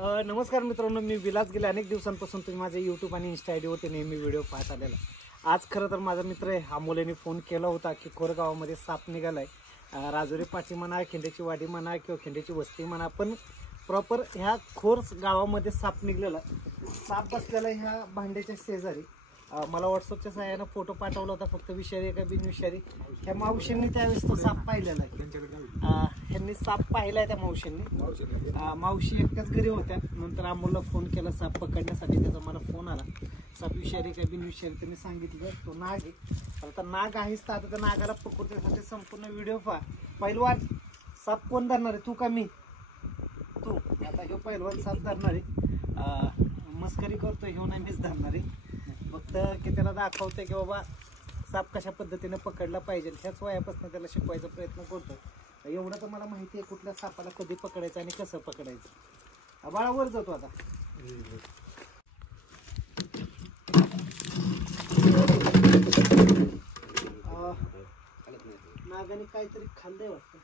नमस्कार मित्रांनो, मी विलास. गेले अनेक दिवसांपासून तुम्ही माझ्या यूट्यूब आणि इंस्टा आयडीवरती नेहमी व्हिडिओ पाहत आलेला. आज खरं तर माझा मित्र आहे अमोलेने फोन केला होता की खोरगावामध्ये साप निघालाय. राजुरी पाची म्हणा, खिंडेची वाडी म्हणा किंवा खिंडेची वस्ती म्हणा, पण प्रॉपर ह्या खोर्स गावामध्ये साप निघलेला. साप बसलेला ह्या भांड्याच्या शेजारी. मला व्हॉट्सअपच्या सहाय्यानं फोटो पाठवला होता. फक्त विषारी का बिनविषारी ह्या मावशींनी त्यावेळेस तो साप पाहिलेला आहे. ह्यांनी साप पाहिलाय त्या मावशींनी. मावशी एकट्याच घरी होत्या. नंतर अमोलला फोन केला साप पकडण्यासाठी. त्याचा मला फोन आला. साप विषारी का बिनविषारी त्यांनी सांगितलं तो नाग आहे. आता नाग आहेच तर आता त्या नागाला पकडण्यासाठी संपूर्ण व्हिडिओ पहा. पहिलवान साप कोण धरणार आहे, तू का मी? तू. आता ह्यो पहिलवान साप धरणार आहे. मस्करी करतोय, ह्यो नाही मीच धरणार आहे. फक्त की त्याला दाखवते की बाबा साप कशा पद्धतीने पकडला पाहिजे. ह्याच वयापासून त्याला शिकवायचा प्रयत्न करतो. एवढं तर मला माहिती आहे कुठल्या सापाला कधी पकडायचं आणि कसं पकडायचं. बाळा वर जातो आता. नागाने काहीतरी खाल्लंय वाटतं.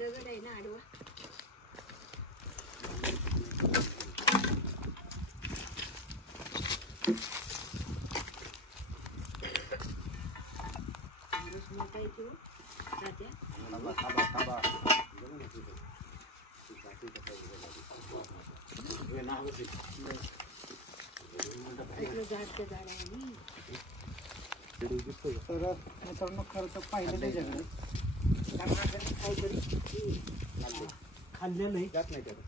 दगड आहे ना आडवा. तर मित्रांनो खरं तर पाहिलं त्याच्याकडे खाल्लेलं जात नाही त्याला.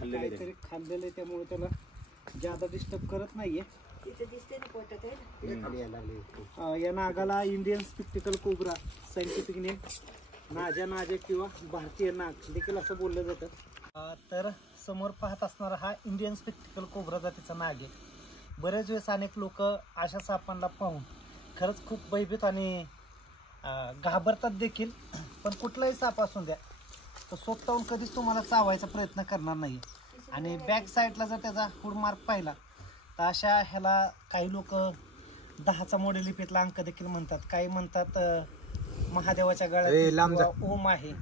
काहीतरी खाल्लेलं आहे त्यामुळे त्याला ज्यादा डिस्टर्ब करत नाहीये. या नागाला इंडियन स्पिक्टिकल कोब्रा, सायंटिफिक नेम नाजा नाजे किंवा भारतीय नाग देखील असं बोललं जातं. तर समोर पाहत असणारा हा इंडियन स्पिक्टिकल कोब्रा जातीचा नाग आहे. बरेच वेळेस अनेक लोक अशा सापांना पाहून खरंच खूप भयभीत आणि घाबरतात देखील. पण कुठलाही साप असून द्या तो स्वतःहून कधीच तुम्हाला चावायचा प्रयत्न करणार नाही. आणि बॅक साईडला जर त्याचा फूड मार्क पाहिला तर अशा ह्याला काही लोक 10चा मोडलिपीतला अंक देखील म्हणतात. काही म्हणतात महादेवाच्या गळ्यात ओम आहे.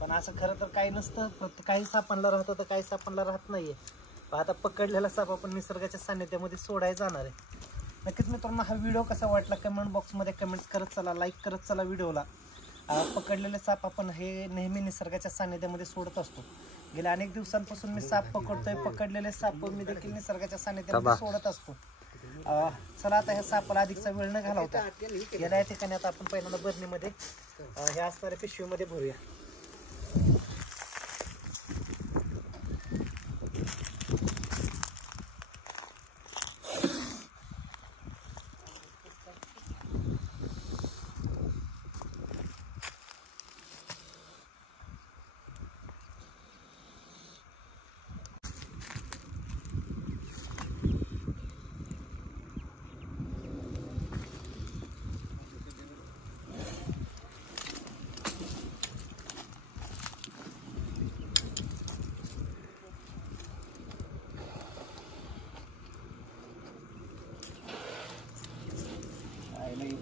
पण असं खरं तर काही नसतं. काही सापांना राहतं तर काही सापांना राहत नाहीये. आता पकडलेला साप आपण निसर्गाच्या सानिध्यामध्ये सोडायला जाणार आहे. नक्कीच मित्रांनो हा व्हिडिओ कसा वाटला कमेंट बॉक्समध्ये कमेंट्स करत चला, लाईक करत चला व्हिडिओला. पकडलेले साप आपण हे नेहमी निसर्गाच्या सानिध्यामध्ये सोडत असतो. गेल्या अनेक दिवसांपासून मी साप पकडतोय. पकडलेले साप मी देखील निसर्गाच्या सानिध्यामध्ये सोडत असतो. चला आता ह्या सापाला अधिकचा वेळ न घालवता गेल्या ठिकाणी आता आपण पहिल्यांदा बरणीमध्ये ह्या असणाऱ्या पिशवीमध्ये भरूया.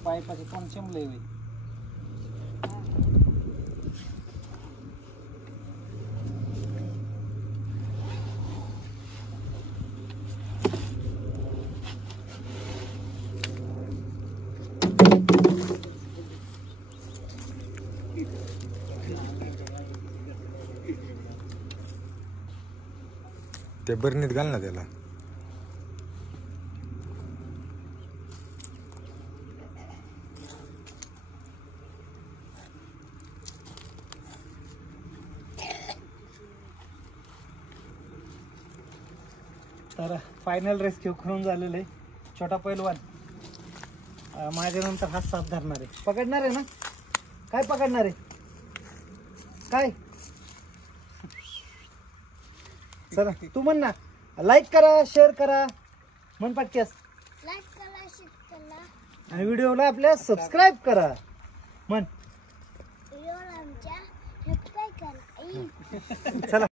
पायपाचे कोण चिमले होईल. ते बरणीत घाल ना त्याला. तर फायनल रेस्क्यू करून झालेलं आहे. छोटा पैलवान माझ्यानंतर हात साफ धरणार आहे. पकडणार आहे ना? काय पकडणार आहे? काय? चला तू म्हण ना, लाईक करा, शेअर करा, म्हण पटक्यास. लाईक करा, शेअर करा. आणि व्हिडिओला आपल्या सबस्क्राईब करा. म्हण व्हिडिओला आमच्या सबस्क्राईब करा. चला.